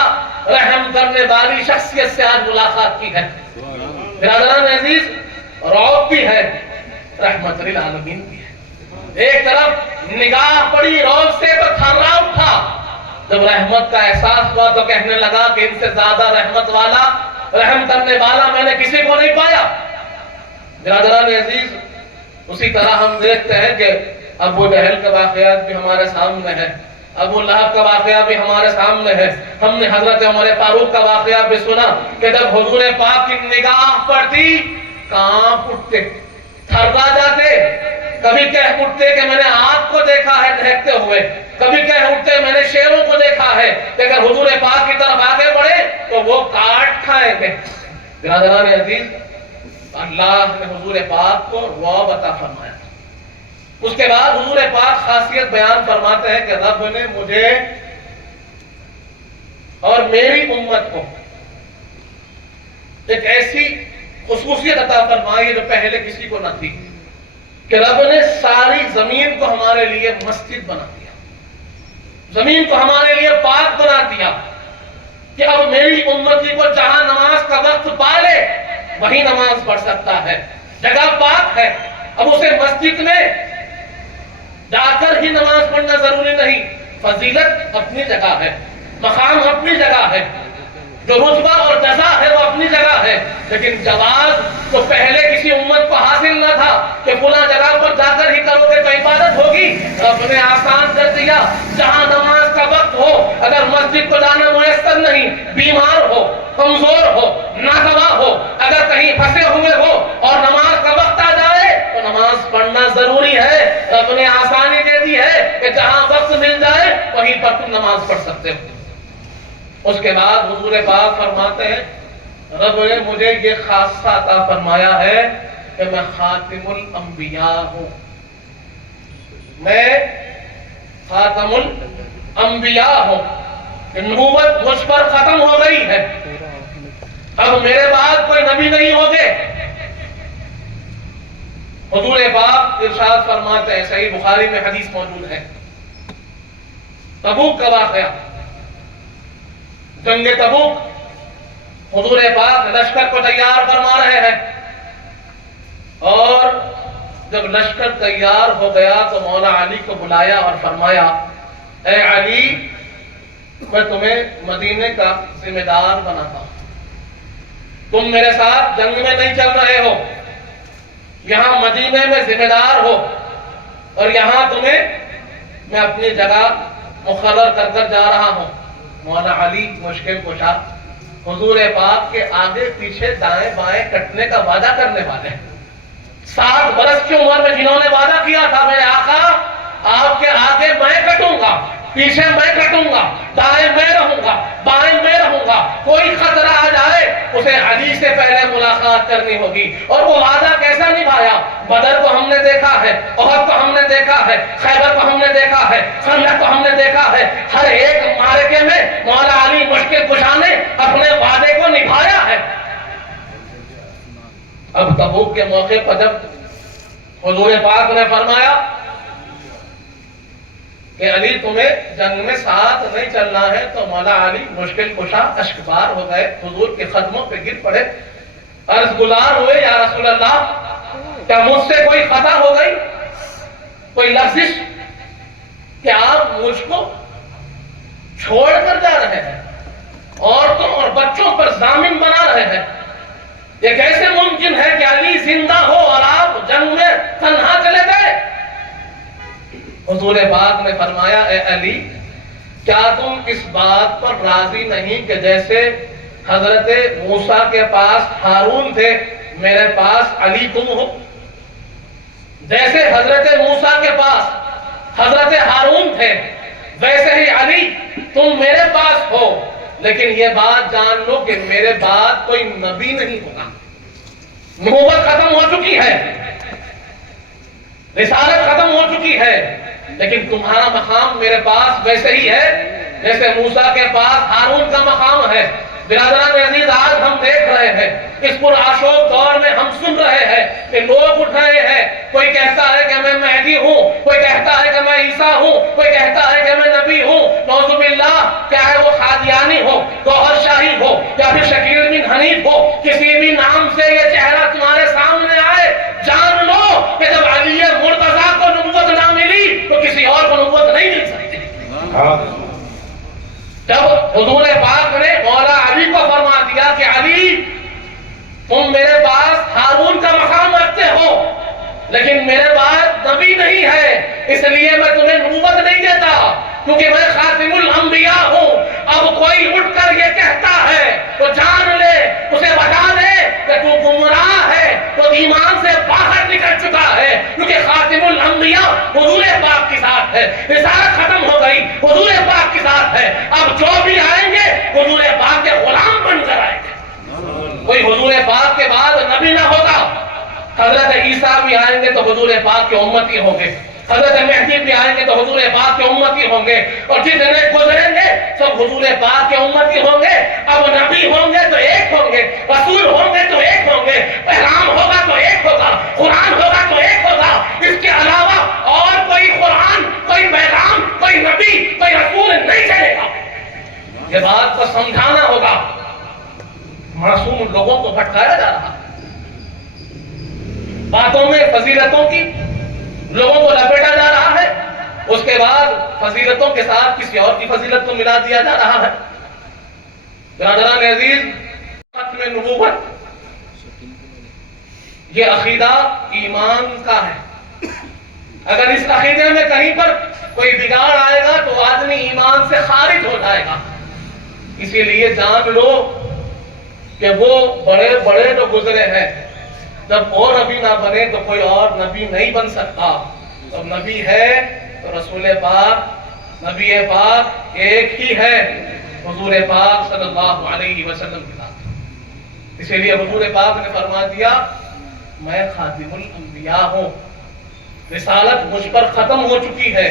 رحم کرنے والی شخصیت سے آج ملاقات کی ہے۔ برادران عزیز، رعب بھی ہے، رحمت للعالمین بھی ہے۔ ایک طرف نگاہ پڑی رعب سے تو تھرا اٹھا، جب رحمت کا احساس ہوا تو کہنے لگا کہ ان سے زیادہ رحمت والا، رحم کرنے والا میں نے کسی کو نہیں پایا۔ برادران عزیز، اسی طرح ہم دیکھتے ہیں کہ ابو جہل کے واقعات بھی ہمارے سامنے ہیں۔ ابو لہب کا واقعہ بھی ہمارے سامنے ہے. ہم نے حضرت عمر فاروق کا واقعہ بھی سنا کہ جب حضور پاک کی نگاہ پڑتی کانپ اٹھتے, تھرا جاتے. کبھی کہہ اٹھتے کہ میں نے آگ کو دیکھا ہے دہکتے ہوئے, کبھی کہہ اٹھتے میں نے شیروں کو دیکھا ہے, لیکن حضور پاک کی طرف آگے بڑھے تو وہ کاٹ کھائیں گے. برادران عزیز, اللہ نے حضور پاک کو رعب عطا فرمایا. اس کے بعد حضور پاک خاصیت بیان فرماتے ہیں کہ رب نے مجھے اور میری امت کو ایک ایسی خصوصیت عطا فرمائی جو پہلے کسی کو نہ تھی, کہ رب نے ساری زمین کو ہمارے لیے مسجد بنا دیا, زمین کو ہمارے لیے پاک بنا دیا, کہ اب میری امتی کو جہاں نماز کا وقت پالے وہی نماز پڑھ سکتا ہے. جگہ پاک ہے, اب اسے مسجد میں جا کر ہی نماز پڑھنا ضروری نہیں. فضیلت اپنی جگہ ہے, مقام اپنی جگہ ہے, جو رتبہ اور جزا ہے وہ اپنی جگہ ہے, لیکن جواز تو پہلے کسی امت کو حاصل نہ تھا کہ فلاں جگہ پر جا کر ہی کرو گے تو عبادت ہوگی. رب نے آسان کر دیا, جہاں نماز کا وقت ہو اگر مسجد کو جانا میسر نہیں, بیمار ہو, کمزور ہو, ناتواں ہو, اگر کہیں پھنسے ہوئے ہو اور نماز کا وقت آ جائے تو نماز پڑھنا ضروری ہے. رب نے آسانی دے دی ہے کہ جہاں وقت مل جائے وہیں پر تم نماز پڑھ سکتے ہو. اس کے بعد حضور پاک فرماتے ہیں رب نے مجھے یہ خاصہ عطا فرمایا ہے کہ میں خاتم الانبیاء ہوں. میں خاتم الانبیاء ہوں, نبوت مجھ پر ختم ہو گئی ہے, اب میرے بعد کوئی نبی نہیں ہوگے. حضور پاک ارشاد فرماتے ہیں, صحیح بخاری میں حدیث موجود ہے, تبوک کا واقعہ, جنگ تبوک, حضور پاک لشکر کو تیار فرما رہے ہیں, اور جب لشکر تیار ہو گیا تو مولا علی کو بلایا اور فرمایا اے علی, میں تمہیں مدینے کا ذمہ دار بناتا ہوں, تم میرے ساتھ جنگ میں نہیں چل رہے ہو, یہاں مدینے میں ذمہ دار ہو, اور یہاں تمہیں میں اپنی جگہ مقرر کر کر جا رہا ہوں. مولا علی مشکل کشا حضور پاک کے آگے پیچھے دائیں بائیں کٹنے کا وعدہ کرنے والے, 60 برس کی عمر میں جنہوں نے وعدہ کیا تھا میرے آقا آپ کے آگے میں کٹوں گا, پیچھے میں کٹوں گا, دائیں میں رہوں گا, بائیں میں رہوں گا, کوئی خطرہ آ جائے اسے علی سے پہلے ملاقات کرنی ہوگی. اور وہ وعدہ کیسا نبھایا, بدر کو ہم نے دیکھا ہے, احد کو ہم نے دیکھا ہے, خیبر کو ہم نے دیکھا ہے, خندق کو ہم نے دیکھا ہے, ہر ایک معرکے میں مولا علی مشکل کشا نے اپنے وعدے کو نبھایا ہے. اب تبوک کے موقع پر جب حضور پاک نے فرمایا کہ علی تمہیں جنگ میں ساتھ نہیں چلنا ہے, تو مولا علی مشکل کشا اشکبار ہو گئے, حضور کے قدموں پہ گر پڑے, عرض گزار ہوئے یا رسول اللہ کیا مجھ سے کوئی خطا ہو گئی, کوئی لفظش, کہ آپ مجھ کو چھوڑ کر جا رہے ہیں, عورتوں اور بچوں پر ضامن بنا رہے ہیں, یہ کیسے ممکن ہے کہ علی زندہ ہو اور آپ جنگ میں تنہا چلے گئے. حضور پاک نے فرمایا اے علی, کیا تم اس بات پر راضی نہیں کہ جیسے حضرت موسیٰ کے پاس ہارون تھے میرے پاس علی تم ہو, جیسے حضرت موسیٰ کے پاس حضرت ہارون تھے ویسے ہی علی تم میرے پاس ہو, لیکن یہ بات جان لو کہ میرے بعد کوئی نبی نہیں ہوگا, نبوت ختم ہو چکی ہے, رسالت ختم ہو چکی ہے, لیکن تمہارا مقام میرے پاس ویسے ہی ہے جیسے موسیٰ کے پاس ہارون کا مقام ہے. برادران عزیز, آج ہم دیکھ رہے ہیں اس پرآشوب دور میں ہم سن رہے ہیں کہ لوگ اٹھ رہے ہیں, کوئی کہتا ہے کہ میں مہدی ہوں, کوئی کہتا ہے کہ میں عیسیٰ ہوں, کوئی کہتا ہے کہ میں نبی ہوں. نعوذ باللہ, چاہے وہ قادیانی ہو, گوہر شاہی ہو, یا پھر شکیل بن حنیف ہو, کسی بھی نام سے یہ چہرہ تمہارے سامنے آئے, جان لو کہ جب علی مرتضیٰ کو نبوت نہ ملی تو کسی اور کو نبوت نہیں مل سکتی. جب حضور پاک نے مولا علی کو فرما دیا کہ علی تم میرے پاس ہارون کا مقام رکھتے ہو لیکن میرے بعد نبی نہیں ہے, اس لیے میں تمہیں نبوت نہیں دیتا, کیونکہ میں خاتم الانبیاء ہوں۔ اب کوئی اٹھ کر یہ کہتا ہے تو جان لے، اسے بتا دے کہ تو گمراہ ہے، تو ایمان سے باہر نکل چکا ہے، کیونکہ خاتم الانبیاء حضور پاک کے ساتھ ہے، رسالت ختم ہو گئی، حضور پاک کے ساتھ ہے۔ اب جو بھی آئیں گے حضور پاک کے غلام بن کر آئیں گے، کوئی حضور پاک کے بعد نبی نہ ہوگا۔ حضرت عیسیٰ بھی آئیں گے تو حضور پاک کے امتی ہوں گے، حضرت مہدی بھی آئیں گے تو حضور پاک کے امتی ہوں گے، اور جتنے گزریں گے سب حضور پاک کے امتی ہوں گے۔ اب نبی ہوں گے تو ایک ہوں گے، رسول ہوں گے تو ایک ہوں گے، پیغام ہوگا تو ایک ہوگا، قرآن ہوگا تو ایک ہوگا۔ اس کے علاوہ اور کوئی قرآن، کوئی پیغام، کوئی نبی، کوئی رسول نہیں چلے گا۔ یہ بات کو سمجھانا ہوگا۔ معصوم لوگوں کو بھٹکایا جا رہا، باتوں میں فضیلتوں کی لوگوں کو لپیٹا جا رہا ہے، اس کے بعد فضیلتوں کے ساتھ کسی اور کی فضیلت کو ملا دیا جا رہا ہے۔ برادران عزیز، ختم نبوت یہ عقیدہ ایمان کا ہے۔ اگر اس عقیدے میں کہیں پر کوئی بگاڑ آئے گا تو آدمی ایمان سے خارج ہو جائے گا۔ اسی لیے جان لو کہ وہ بڑے بڑے جو گزرے ہیں، جب اور نبی نہ بنے تو کوئی اور نبی نہیں بن سکتا۔ جب نبی ہے تو رسول پاک، نبی پاک ایک ہی ہے، حضور پاک صلی اللہ علیہ وسلم کے ساتھ۔ اسی لیے حضور پاک نے فرما دیا میں خاتم الانبیاء ہوں، رسالت مجھ پر ختم ہو چکی ہے،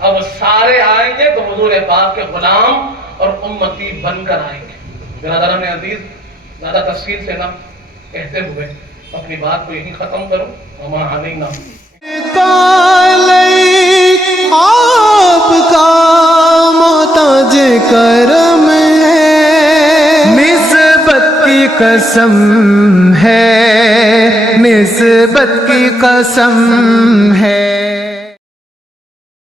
اب سارے آئیں گے تو حضور پاک کے غلام اور امتی بن کر آئیں گے۔ برادران عزیز، زیادہ تفصیل سے نہ کہتے ہوئے اپنی بات کو یہیں ختم کرو۔ وما علینا آپ کا محتاج کرم ہے، نسبت کی قسم ہے، نسبت کی قسم ہے۔